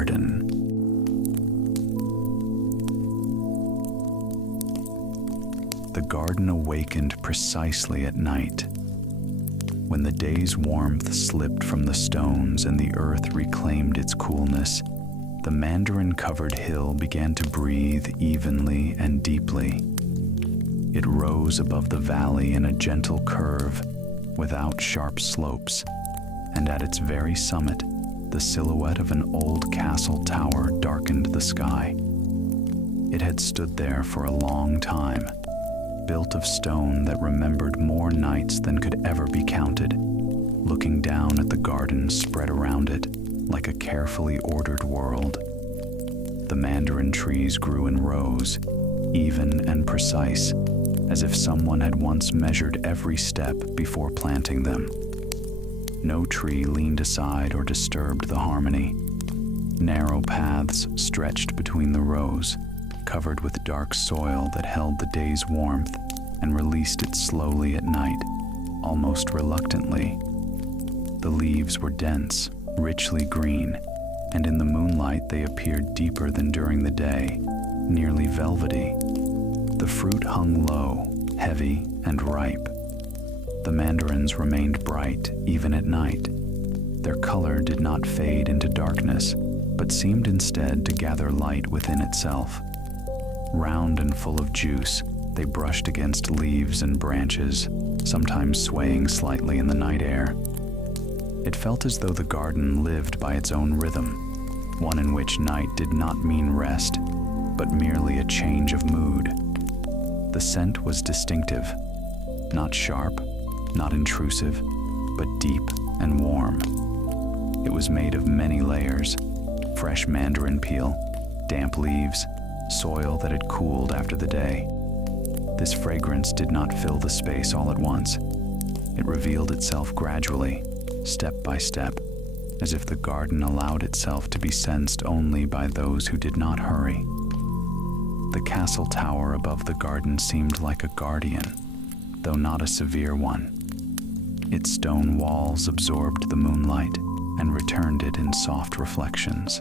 garden. The garden awakened precisely at night. When the day's warmth slipped from the stones and the earth reclaimed its coolness, the mandarin-covered hill began to breathe evenly and deeply. It rose above the valley in a gentle curve, without sharp slopes, and at its very summit, the silhouette of an old castle tower darkened the sky. It had stood there for a long time, built of stone that remembered more nights than could ever be counted, looking down at the garden spread around it like a carefully ordered world. The mandarin trees grew in rows, even and precise, as if someone had once measured every step before planting them. No tree leaned aside or disturbed the harmony. Narrow paths stretched between the rows, covered with dark soil that held the day's warmth and released it slowly at night, almost reluctantly. The leaves were dense, richly green, and in the moonlight they appeared deeper than during the day, nearly velvety. The fruit hung low, heavy, and ripe. The mandarins remained bright even at night. Their color did not fade into darkness, but seemed instead to gather light within itself. Round and full of juice, they brushed against leaves and branches, sometimes swaying slightly in the night air. It felt as though the garden lived by its own rhythm, one in which night did not mean rest, but merely a change of mood. The scent was distinctive, not sharp, not intrusive, but deep and warm. It was made of many layers: fresh mandarin peel, damp leaves, soil that had cooled after the day. This fragrance did not fill the space all at once. It revealed itself gradually, step by step, as if the garden allowed itself to be sensed only by those who did not hurry. The castle tower above the garden seemed like a guardian, though not a severe one. Its stone walls absorbed the moonlight and returned it in soft reflections.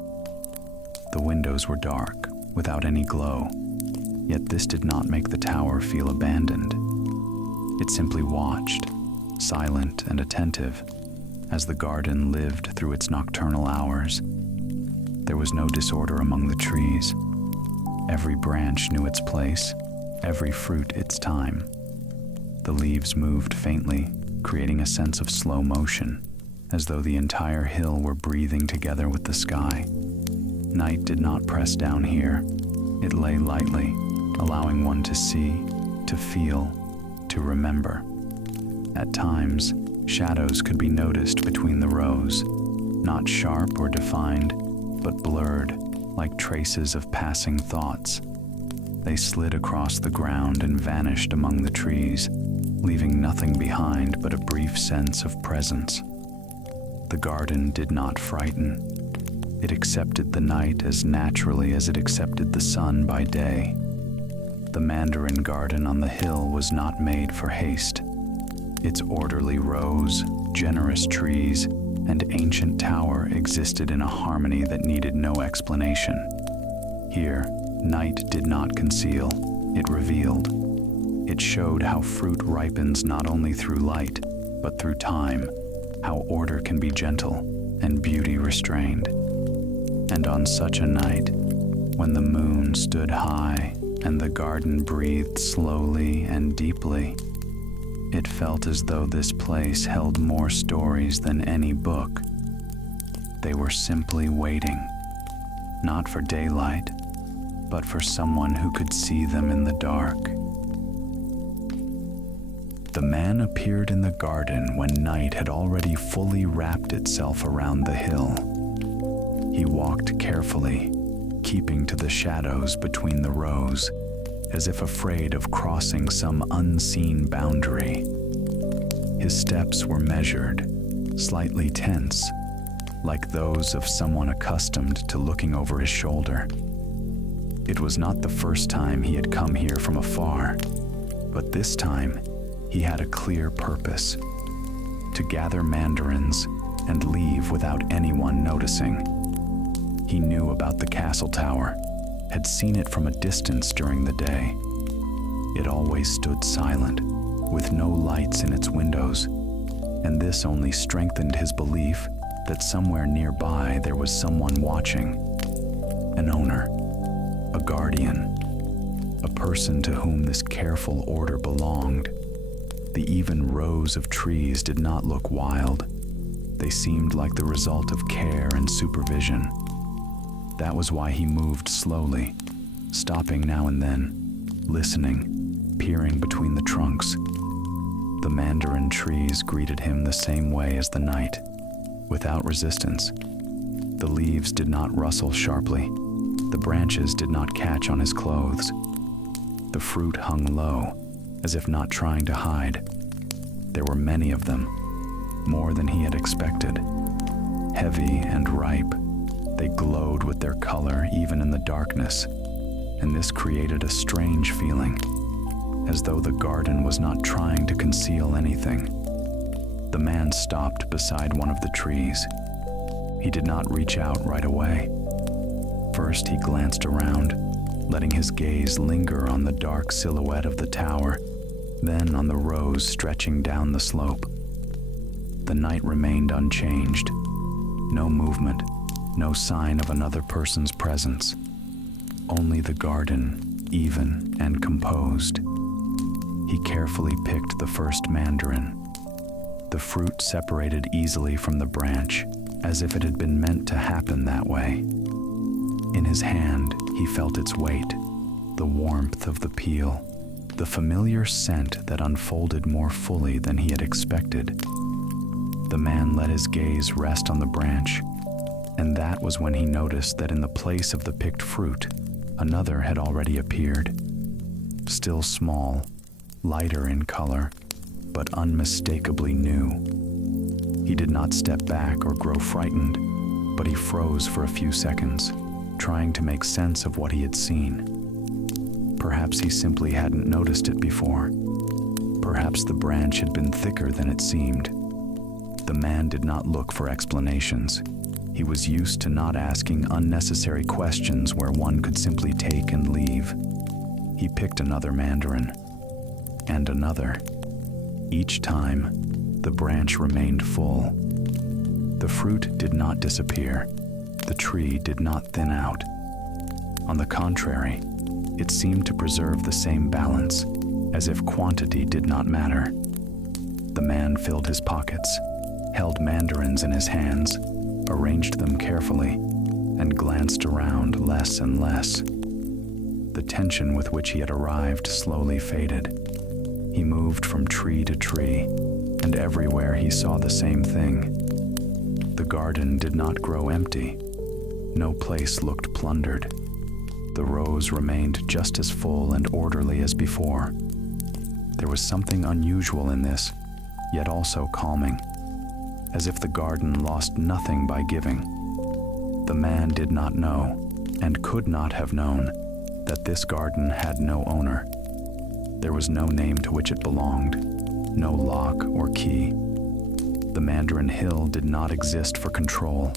The windows were dark, without any glow, yet this did not make the tower feel abandoned. It simply watched, silent and attentive, as the garden lived through its nocturnal hours. There was no disorder among the trees. Every branch knew its place, every fruit its time. The leaves moved faintly, creating a sense of slow motion, as though the entire hill were breathing together with the sky. Night did not press down here. It lay lightly, allowing one to see, to feel, to remember. At times, shadows could be noticed between the rows, not sharp or defined, but blurred, like traces of passing thoughts. They slid across the ground and vanished among the trees, leaving nothing behind but a brief sense of presence. The garden did not frighten. It accepted the night as naturally as it accepted the sun by day. The mandarin garden on the hill was not made for haste. Its orderly rows, generous trees, and ancient tower existed in a harmony that needed no explanation. Here, night did not conceal, it revealed. It showed how fruit ripens not only through light, but through time, how order can be gentle and beauty restrained. And on such a night, when the moon stood high and the garden breathed slowly and deeply, it felt as though this place held more stories than any book. They were simply waiting, not for daylight, but for someone who could see them in the dark. The man appeared in the garden when night had already fully wrapped itself around the hill. He walked carefully, keeping to the shadows between the rows, as if afraid of crossing some unseen boundary. His steps were measured, slightly tense, like those of someone accustomed to looking over his shoulder. It was not the first time he had come here from afar, but this time he had a clear purpose: to gather mandarins and leave without anyone noticing. He knew about the castle tower, had seen it from a distance during the day. It always stood silent, with no lights in its windows, and this only strengthened his belief that somewhere nearby there was someone watching. An owner, a guardian, a person to whom this careful order belonged. The even rows of trees did not look wild. They seemed like the result of care and supervision. That was why he moved slowly, stopping now and then, listening, peering between the trunks. The mandarin trees greeted him the same way as the night, without resistance. The leaves did not rustle sharply. The branches did not catch on his clothes. The fruit hung low, as if not trying to hide. There were many of them, more than he had expected. Heavy and ripe, they glowed with their color even in the darkness, and this created a strange feeling, as though the garden was not trying to conceal anything. The man stopped beside one of the trees. He did not reach out right away. First, he glanced around, letting his gaze linger on the dark silhouette of the tower, then on the rows stretching down the slope. The night remained unchanged. No movement, no sign of another person's presence. Only the garden, even and composed. He carefully picked the first mandarin. The fruit separated easily from the branch, as if it had been meant to happen that way. In his hand, he felt its weight, the warmth of the peel, the familiar scent that unfolded more fully than he had expected. The man let his gaze rest on the branch, and that was when he noticed that in the place of the picked fruit, another had already appeared. Still small, lighter in color, but unmistakably new. He did not step back or grow frightened, but he froze for a few seconds, trying to make sense of what he had seen. Perhaps he simply hadn't noticed it before. Perhaps the branch had been thicker than it seemed. The man did not look for explanations. He was used to not asking unnecessary questions where one could simply take and leave. He picked another mandarin, and another. Each time, the branch remained full. The fruit did not disappear. The tree did not thin out. On the contrary, it seemed to preserve the same balance, as if quantity did not matter. The man filled his pockets, held mandarins in his hands, arranged them carefully, and glanced around less and less. The tension with which he had arrived slowly faded. He moved from tree to tree, and everywhere he saw the same thing. The garden did not grow empty. No place looked plundered. The rows remained just as full and orderly as before. There was something unusual in this, yet also calming, as if the garden lost nothing by giving. The man did not know, and could not have known, that this garden had no owner. There was no name to which it belonged, no lock or key. The Mandarin Hill did not exist for control.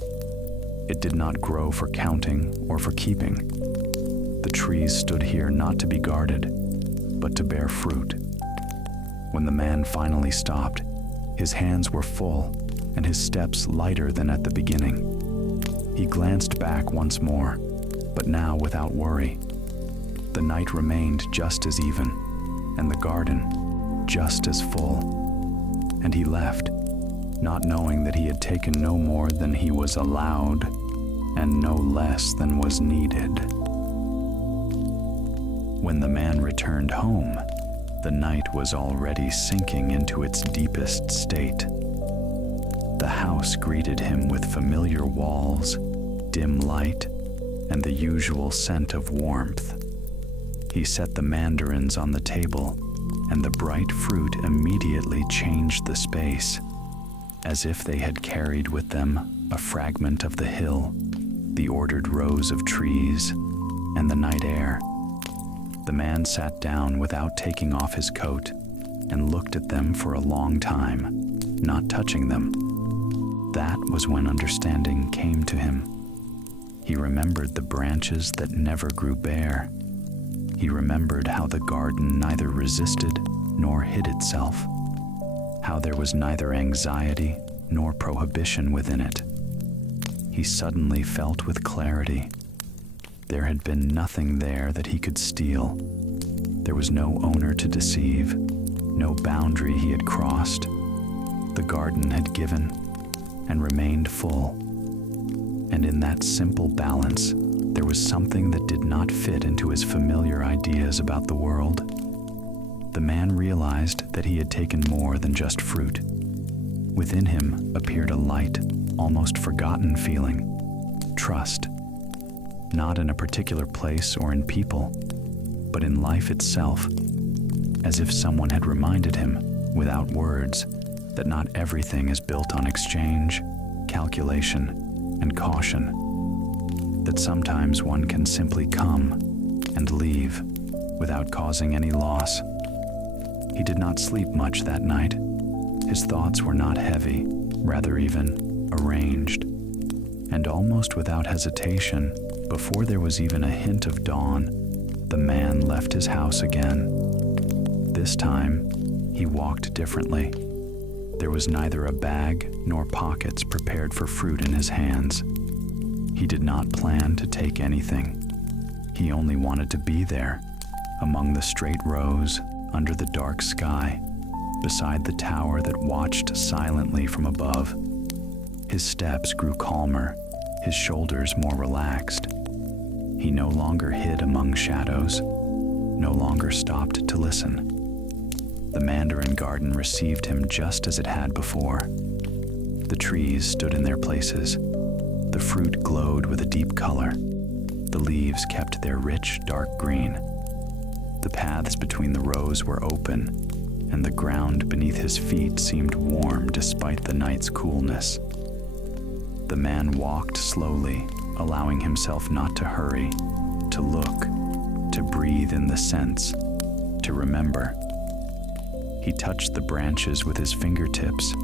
It did not grow for counting or for keeping. The trees stood here not to be guarded, but to bear fruit. When the man finally stopped, his hands were full and his steps lighter than at the beginning. He glanced back once more, but now without worry. The night remained just as even, and the garden just as full. And he left, not knowing that he had taken no more than he was allowed, and no less than was needed. When the man returned home, the night was already sinking into its deepest state. The house greeted him with familiar walls, dim light, and the usual scent of warmth. He set the mandarins on the table, and the bright fruit immediately changed the space, as if they had carried with them a fragment of the hill, the ordered rows of trees, and the night air. The man sat down without taking off his coat and looked at them for a long time, not touching them. That was when understanding came to him. He remembered the branches that never grew bare. He remembered how the garden neither resisted nor hid itself, how there was neither anxiety nor prohibition within it. He suddenly felt with clarity. There had been nothing there that he could steal. There was no owner to deceive, no boundary he had crossed. The garden had given and remained full. And in that simple balance, there was something that did not fit into his familiar ideas about the world. The man realized that he had taken more than just fruit. Within him appeared a light, almost forgotten feeling, trust, not in a particular place or in people, but in life itself, as if someone had reminded him, without words, that not everything is built on exchange, calculation, and caution, that sometimes one can simply come and leave without causing any loss. He did not sleep much that night. His thoughts were not heavy, rather even arranged, and almost without hesitation, before there was even a hint of dawn, the man left his house again. This time, he walked differently. There was neither a bag nor pockets prepared for fruit in his hands. He did not plan to take anything. He only wanted to be there, among the straight rows, under the dark sky, beside the tower that watched silently from above. His steps grew calmer, his shoulders more relaxed. He no longer hid among shadows, no longer stopped to listen. The Mandarin garden received him just as it had before. The trees stood in their places. The fruit glowed with a deep color. The leaves kept their rich, dark green. The paths between the rows were open, and the ground beneath his feet seemed warm despite the night's coolness. The man walked slowly, allowing himself not to hurry, to look, to breathe in the sense, to remember. He touched the branches with his fingertips,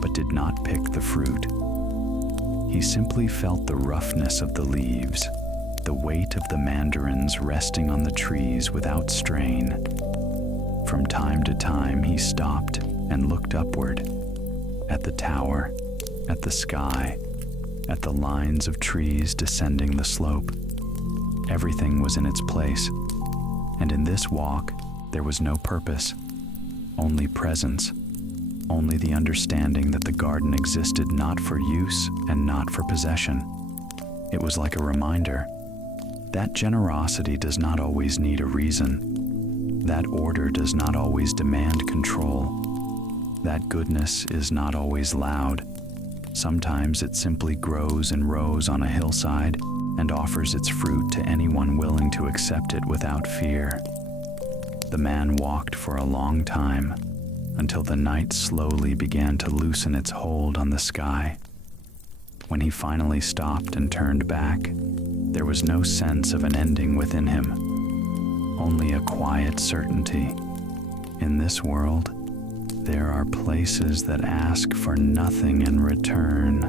but did not pick the fruit. He simply felt the roughness of the leaves, the weight of the mandarins resting on the trees without strain. From time to time he stopped and looked upward, at the tower, at the sky, at the lines of trees descending the slope. Everything was in its place, and in this walk there was no purpose, only presence, only the understanding that the garden existed not for use and not for possession. It was like a reminder that generosity does not always need a reason, that order does not always demand control, that goodness is not always loud. Sometimes it simply grows in rows on a hillside and offers its fruit to anyone willing to accept it without fear. The man walked for a long time, until the night slowly began to loosen its hold on the sky. When he finally stopped and turned back, there was no sense of an ending within him, only a quiet certainty. In this world, there are places that ask for nothing in return,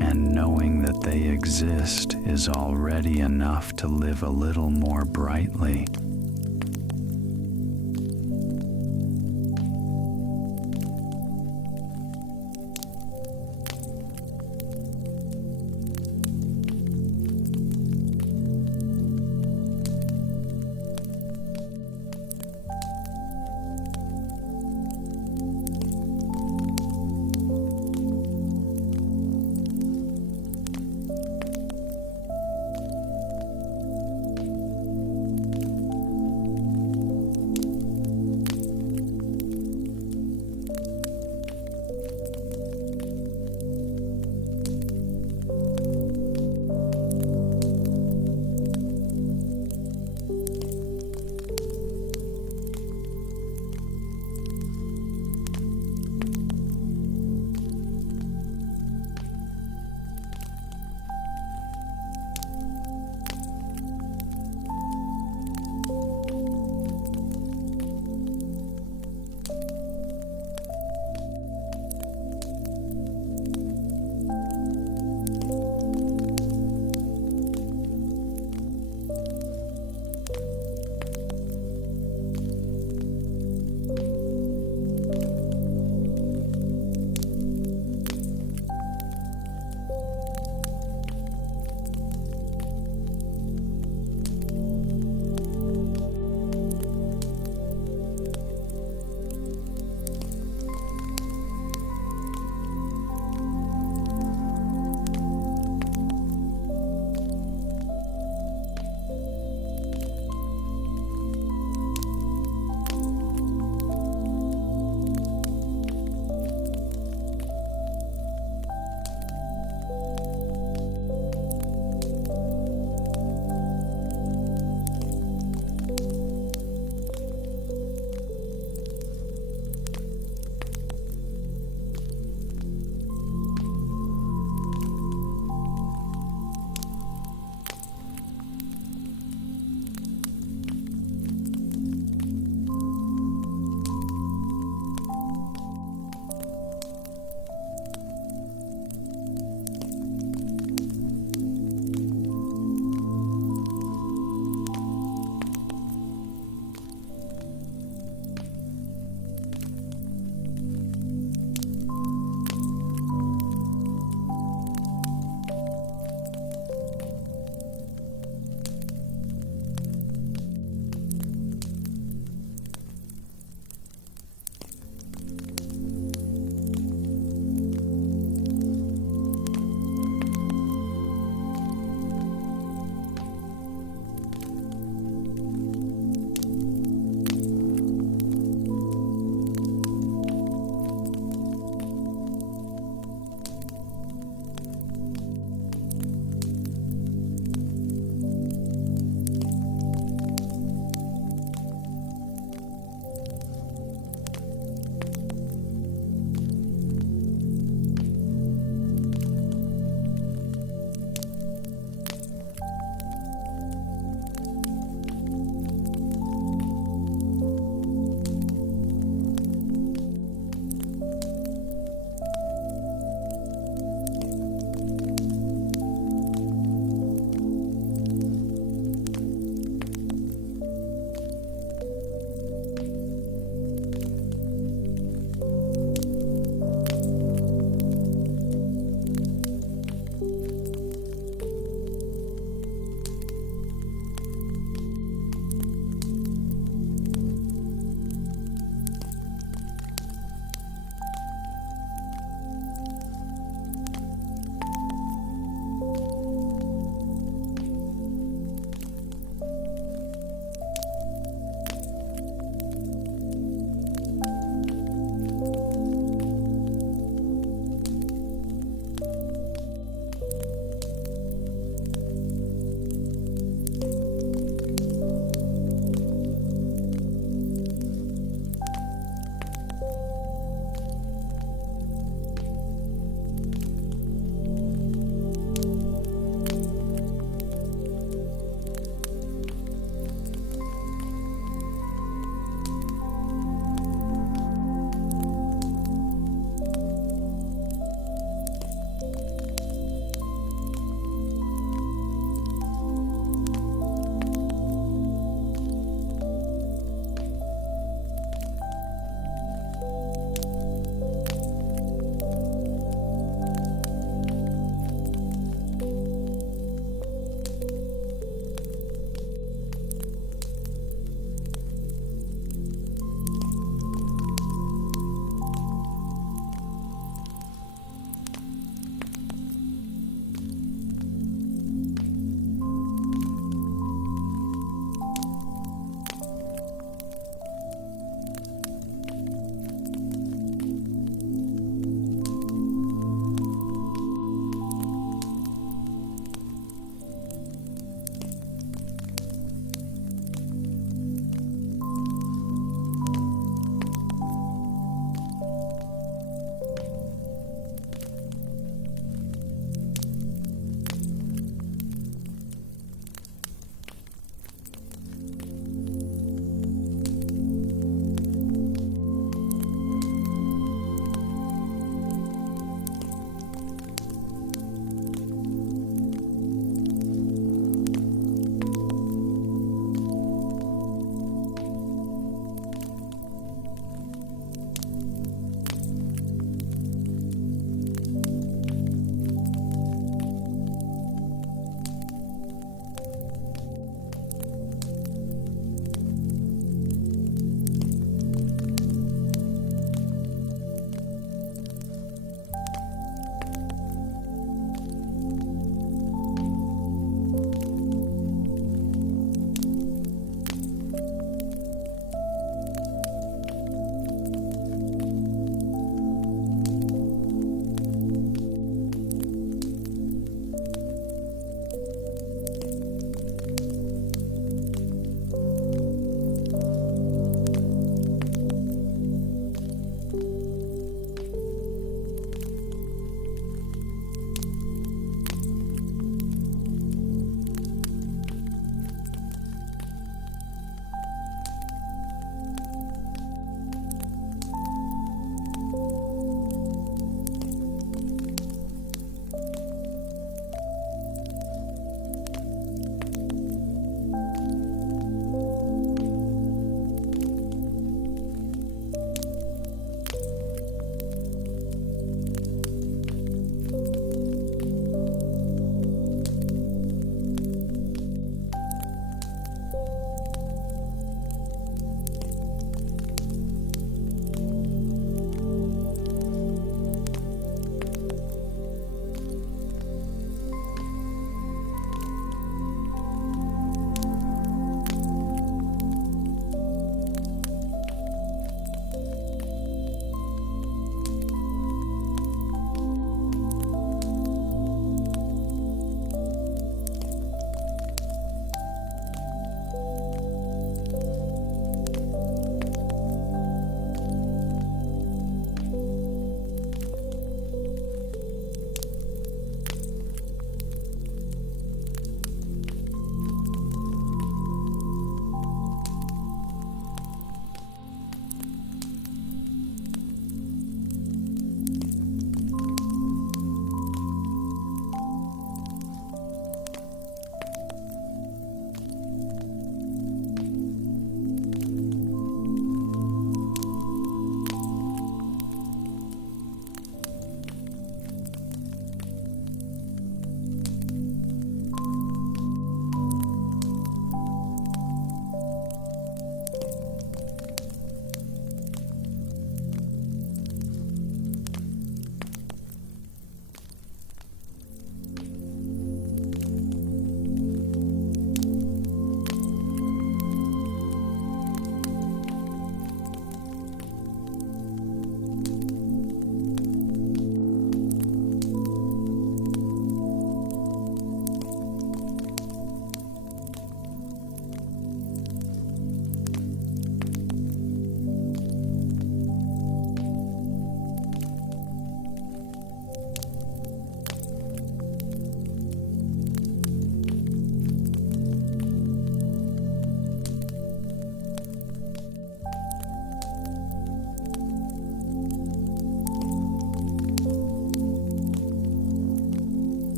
and knowing that they exist is already enough to live a little more brightly.